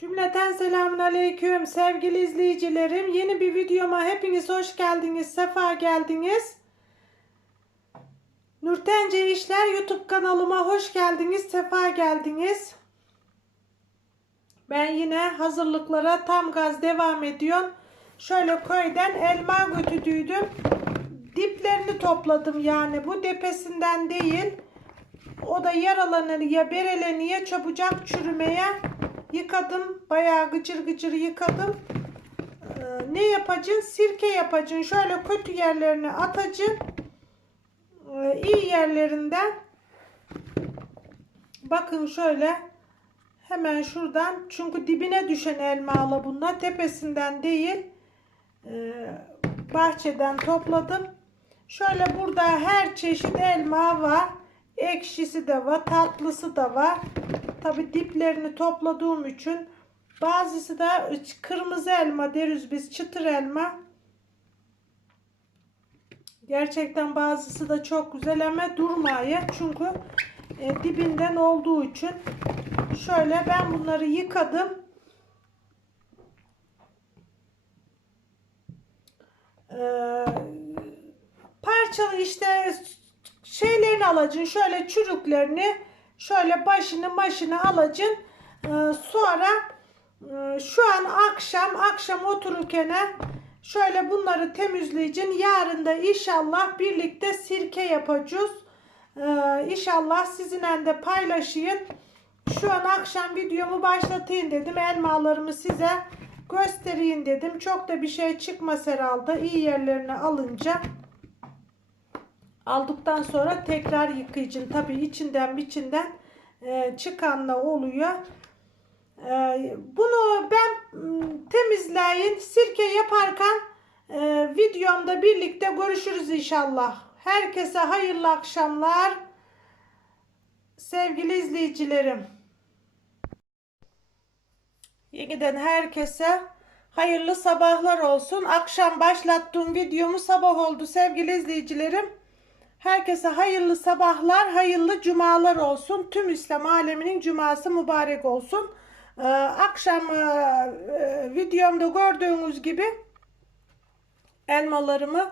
Cümleten selamun aleyküm sevgili izleyicilerim. Yeni bir videoma hepiniz hoş geldiniz, sefa geldiniz. Nurtence İşler YouTube kanalıma hoş geldiniz, sefa geldiniz. Ben yine hazırlıklara tam gaz devam ediyorum. Şöyle köyden elma götürdüydüm. Diplerini topladım yani bu depesinden değil. O da yaralanır ya bereleniyor çabucak çürümeye. Yıkadım. Bayağı gıcır gıcır yıkadım. Ee, ne yapacaksın? Sirke yapacaksın. Şöyle kötü yerlerini atacaksın. Ee, iyi yerlerinden bakın şöyle hemen şuradan çünkü dibine düşen elma ala bunlar tepesinden değil ee, bahçeden topladım. Şöyle burada her çeşit elma var. Ekşisi de var, tatlısı da var. Tabi diplerini topladığım için bazısı da kırmızı elma deriz biz çıtır elma. Gerçekten bazısı da çok güzel ama durmaya çünkü e, dibinden olduğu için şöyle ben bunları yıkadım. Ee, parçalı işte şeylerini alacaksın şöyle çürüklerini şöyle başını başını alacaksın Ee, sonra e, şu an akşam akşam otururken şöyle bunları temizleyeceksin yarın da inşallah birlikte sirke yapacağız. Ee, inşallah sizinle de paylaşayım. Şu an akşam videomu başlatayım dedim. Elmalarımı size göstereyim dedim. Çok da bir şey çıkmaz herhalde. İyi yerlerini alınca aldıktan sonra tekrar yıkayacaksın. Tabii içinden biçinden e, çıkanla oluyor. E, bunu ben temizleyin. Sirke yaparken e, videomda birlikte görüşürüz inşallah. Herkese hayırlı akşamlar. Sevgili izleyicilerim. Yeniden herkese hayırlı sabahlar olsun. Akşam başlattığım videomu sabah oldu sevgili izleyicilerim. Herkese hayırlı sabahlar, hayırlı cumalar olsun. Tüm İslam aleminin cuması mübarek olsun. Ee, akşam e, e, videomda gördüğünüz gibi elmalarımı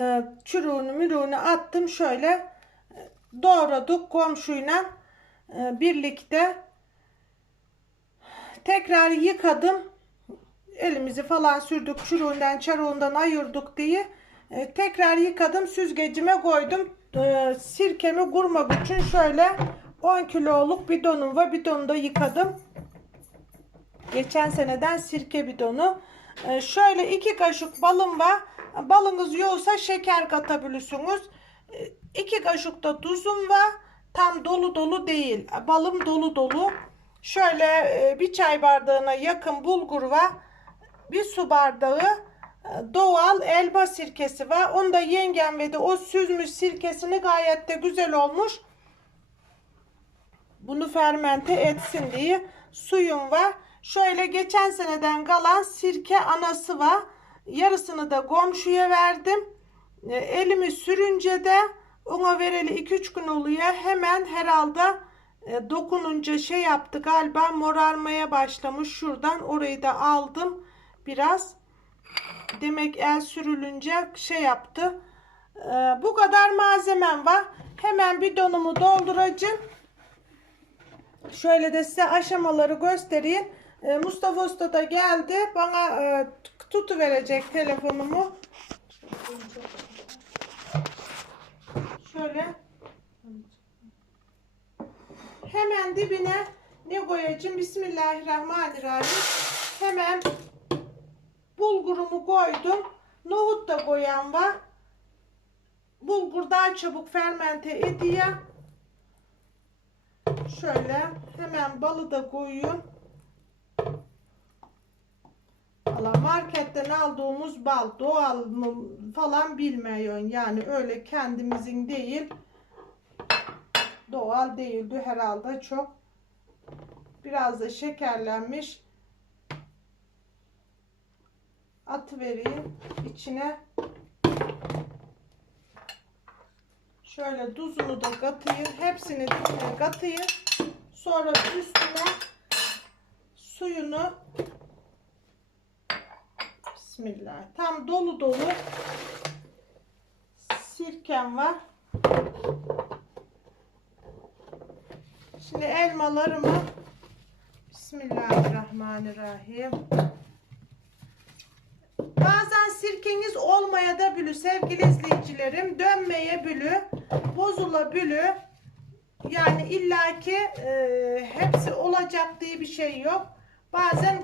e, çürüğünü mürüğünü attım. Şöyle e, doğradık komşuyla e, birlikte. Tekrar yıkadım. Elimizi falan sürdük. Çürüğünden çarığından ayırdık diye. E, tekrar yıkadım. Süzgecime koydum. E, sirkemi kurmak için şöyle 10 kiloluk bidonum var. Bidonu da yıkadım. Geçen seneden sirke bidonu. E, şöyle 2 kaşık balım var. Balınız yoksa şeker katabilirsiniz. 2 kaşık da tuzum var. Tam dolu dolu değil. Balım dolu dolu. Şöyle e, bir çay bardağına yakın bulgur var. Bir su bardağı doğal elma sirkesi var. Onu da yengem ve de o süzmüş sirkesini gayet de güzel olmuş. Bunu fermente etsin diye suyum var. Şöyle geçen seneden kalan sirke anası var. Yarısını da komşuya verdim. E, Elimi sürünce de ona vereli 2-3 gün oluyor. Hemen herhalde e, dokununca şey yaptı galiba morarmaya başlamış. Şuradan orayı da aldım biraz. Demek el sürülünce şey yaptı. Ee, bu kadar malzemem var. Hemen bidonumu dolduracağım. Şöyle de size aşamaları göstereyim. Ee, Mustafa Usta da geldi. Bana e, tutu verecek telefonumu. Şöyle. Hemen dibine ne koyacağım? Bismillahirrahmanirrahim. Hemen bulgurumu koydum. Nohut da koyan var. Bulgur daha çabuk fermente ediyor. Şöyle hemen balı da koyuyorum. Valla marketten aldığımız bal doğal mı falan bilmiyorum. Yani öyle kendimizin değil. Doğal değildi herhalde çok. Biraz da şekerlenmiş atı vereyim içine şöyle tuzunu da katayım hepsini dibine katayım sonra üstüne suyunu Bismillah. Tam dolu dolu sirkem var. Şimdi elmalarımı Bismillahirrahmanirrahim. Bazen sirkeniz olmaya da bülü sevgili izleyicilerim. Dönmeye bülü, bozulabilir. Yani illaki e, hepsi olacak diye bir şey yok. Bazen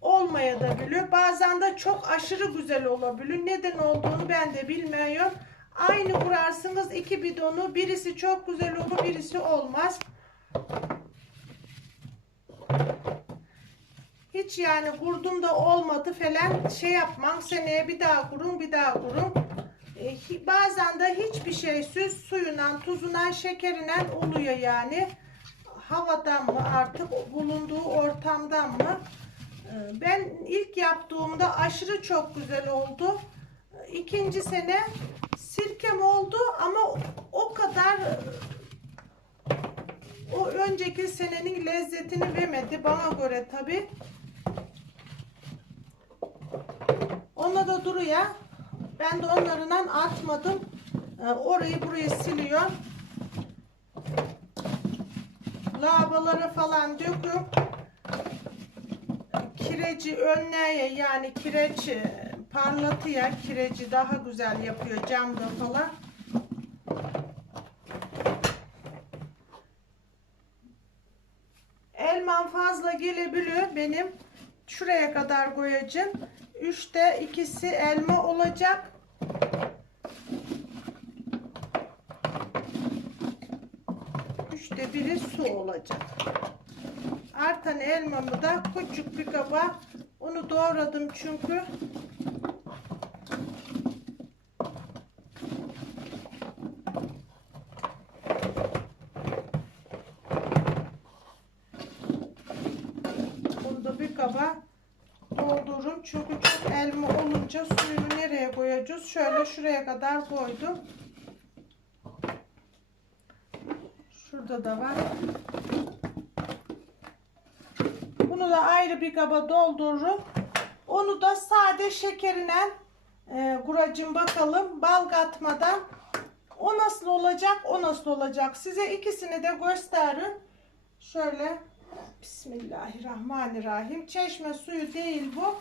olmaya da bilir. Bazen de çok aşırı güzel olabilir. Neden olduğunu ben de bilmiyorum. Aynı kurarsınız iki bidonu. Birisi çok güzel olur, birisi olmaz. Hiç yani kurdum da olmadı falan şey yapmam. Seneye bir daha kurun, bir daha kurun. E, hi- bazen de hiçbir şeysiz suyundan, tuzundan, şekerinden oluyor yani. Havadan mı artık bulunduğu ortamdan mı? E, Ben ilk yaptığımda aşırı çok güzel oldu. İkinci sene sirkem oldu ama o kadar o önceki senenin lezzetini vermedi bana göre tabi. Onunla da duruyor. Ben de onlarından atmadım. Ee, Orayı burayı siliyor. Lavalara falan döküp kireci önleye yani kireç parlatıya kireci daha güzel yapıyor camda falan. Elmam fazla gelebiliyor benim. Şuraya kadar koyacağım. Üçte ikisi elma olacak. Üçte biri su olacak. Artan elmamı da küçük bir kaba onu doğradım çünkü. Bunu da bir kaba doldururum. Çünkü çok elma olunca suyunu nereye koyacağız? Şöyle şuraya kadar koydum. Şurada da var. Bunu da ayrı bir kaba doldururum. Onu da sade şekerine e, kuracım bakalım. Bal katmadan. O nasıl olacak? O nasıl olacak? Size ikisini de gösterin. Şöyle Bismillahirrahmanirrahim. Çeşme suyu değil bu.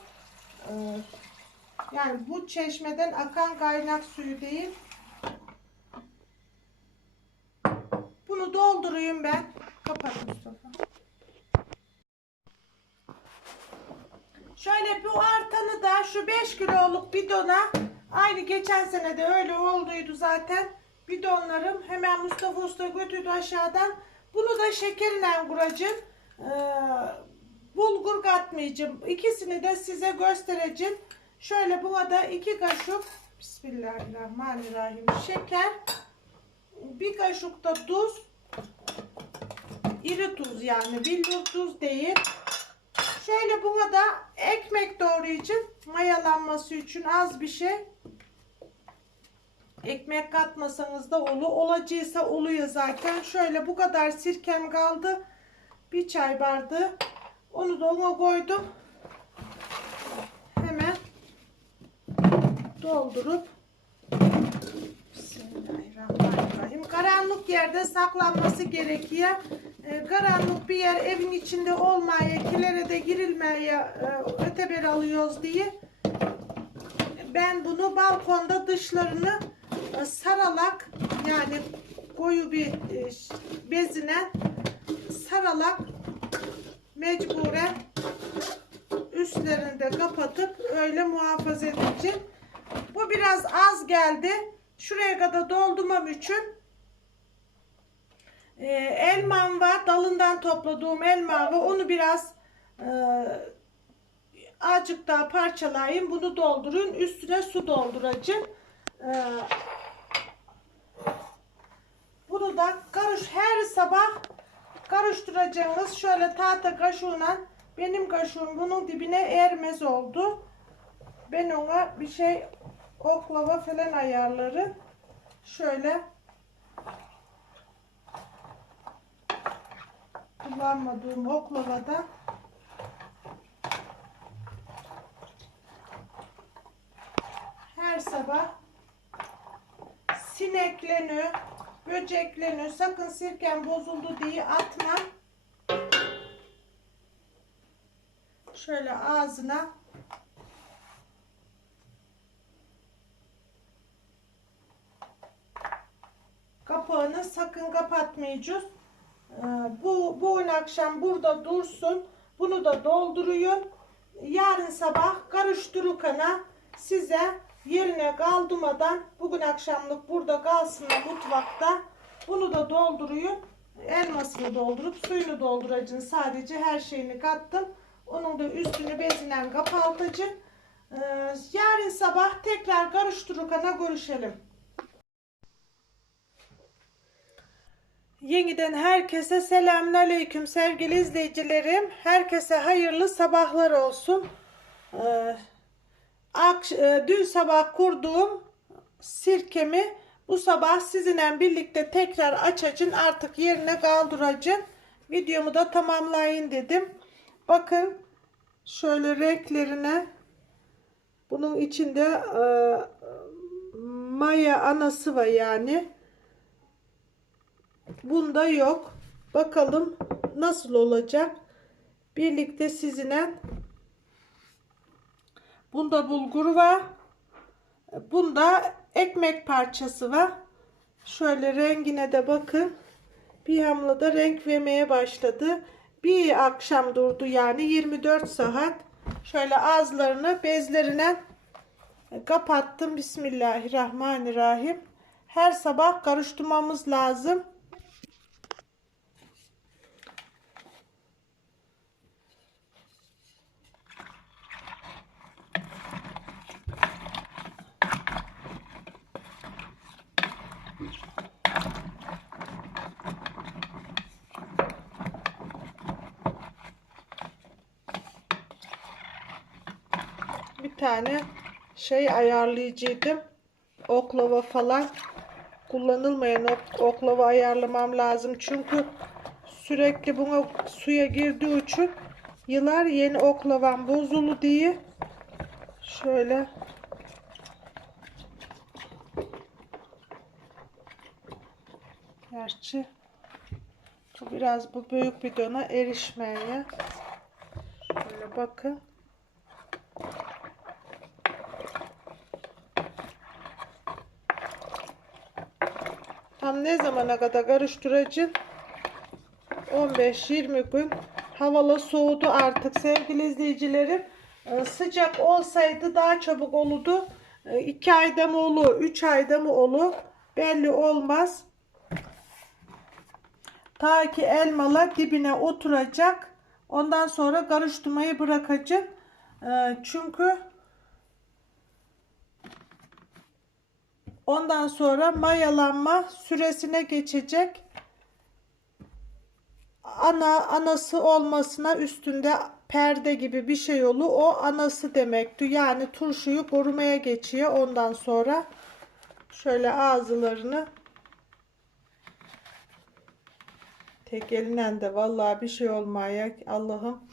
Ee, yani bu çeşmeden akan kaynak suyu değil. Bunu doldurayım ben. Kapat Mustafa. Şöyle bu artanı da şu 5 kiloluk bidona aynı geçen sene de öyle olduydu zaten. Bidonlarım hemen Mustafa Usta götürdü aşağıdan. Bunu da şekerle kuracağım. Ee, bulgur katmayacağım. İkisini de size göstereceğim. Şöyle buna da iki kaşık Bismillahirrahmanirrahim şeker. Bir kaşık da tuz. İri tuz yani billur tuz değil. Şöyle buna da ekmek doğrayacağım. Mayalanması için az bir şey. Ekmek katmasanız da olur. Olacıysa oluyor zaten. Şöyle bu kadar sirkem kaldı. Bir çay bardağı. Onu da ona koydum. Hemen doldurup Bismillahirrahmanirrahim. Karanlık yerde saklanması gerekiyor. Ee, karanlık bir yer evin içinde olmaya, kilere de girilmeye e, öteber alıyoruz diye. Ben bunu balkonda dışlarını e, saralak yani koyu bir e, bezine saralak mecburen üstlerini de kapatıp öyle muhafaza edeceğim. Bu biraz az geldi. Şuraya kadar doldurmam için e, elmam var. Dalından topladığım elma var. Onu biraz e, azıcık daha parçalayayım. Bunu doldurun. Üstüne su dolduracağım. E, bunu da karış her sabah karıştıracağınız şöyle tahta kaşığına benim kaşığım bunun dibine ermez oldu. Ben ona bir şey oklava falan ayarları şöyle kullanmadığım oklavada her sabah sineklenü, böceklenü sakın sirken bozuldu diye atma. Şöyle ağzına kapatmayacağız. Ee, Bu, bu akşam burada dursun. Bunu da dolduruyun. Yarın sabah karıştırırkana size yerine kaldırmadan bugün akşamlık burada kalsın mutfakta. Bunu da dolduruyun. Elmasını doldurup suyunu dolduracaksın. Sadece her şeyini kattım. Onun da üstünü bezinen kapaltıcı. Ee, yarın sabah tekrar karıştırırkana görüşelim. Yeniden herkese selamünaleyküm sevgili izleyicilerim. Herkese hayırlı sabahlar olsun. Ee, e, dün sabah kurduğum sirkemi bu sabah sizinle birlikte tekrar açacağım. Artık yerine kaldıracağım. Videomu da tamamlayın dedim. Bakın şöyle renklerine bunun içinde e, maya anası var yani. Bunda yok. Bakalım nasıl olacak. Birlikte sizinle bunda bulgur var. Bunda ekmek parçası var. Şöyle rengine de bakın. Bir hamlada renk vermeye başladı. Bir akşam durdu yani 24 saat. Şöyle ağızlarını bezlerine kapattım. Bismillahirrahmanirrahim. Her sabah karıştırmamız lazım. Tane şey ayarlayacaktım. Oklava falan kullanılmayan ok- oklava ayarlamam lazım. Çünkü sürekli buna suya girdiği için yıllar yeni oklavam bozulu diye şöyle Gerçi bu biraz bu büyük bir dona erişmeye. Şöyle bakın. Tam ne zamana kadar karıştıracağım? 15-20 gün. Havalı soğudu artık sevgili izleyicilerim. Ee, Sıcak olsaydı daha çabuk olurdu. 2 ayda mı olur, 3 ayda mı olur belli olmaz. Ta ki elmalar dibine oturacak. Ondan sonra karıştırmayı bırakacağım. Ee, Çünkü Ondan sonra mayalanma süresine geçecek. Ana anası olmasına üstünde perde gibi bir şey olur. O anası demekti. Yani turşuyu korumaya geçiyor. Ondan sonra şöyle ağızlarını tek elinden de vallahi bir şey olmaya Allah'ım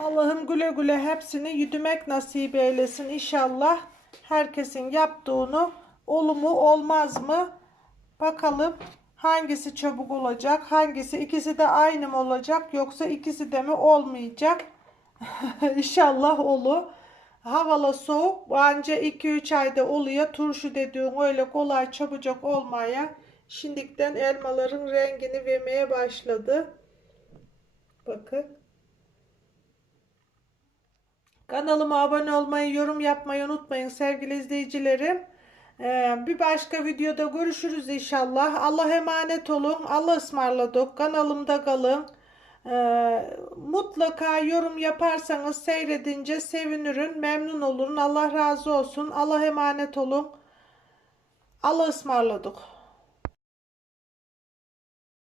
Allah'ım güle güle hepsini yüdümek nasip eylesin inşallah. Herkesin yaptığını olur mu olmaz mı? Bakalım hangisi çabuk olacak, hangisi ikisi de aynı mı olacak yoksa ikisi de mi olmayacak? İnşallah olur. Havalı soğuk anca 2-3 ayda oluyor. Turşu dediğin öyle kolay çabucak olmaya. Şimdikten elmaların rengini vermeye başladı. Bakın. Kanalıma abone olmayı, yorum yapmayı unutmayın sevgili izleyicilerim. Ee, bir başka videoda görüşürüz inşallah. Allah emanet olun. Allah ısmarladık. Kanalımda kalın. Ee, mutlaka yorum yaparsanız seyredince sevinirim. Memnun olun. Allah razı olsun. Allah emanet olun. Allah ısmarladık.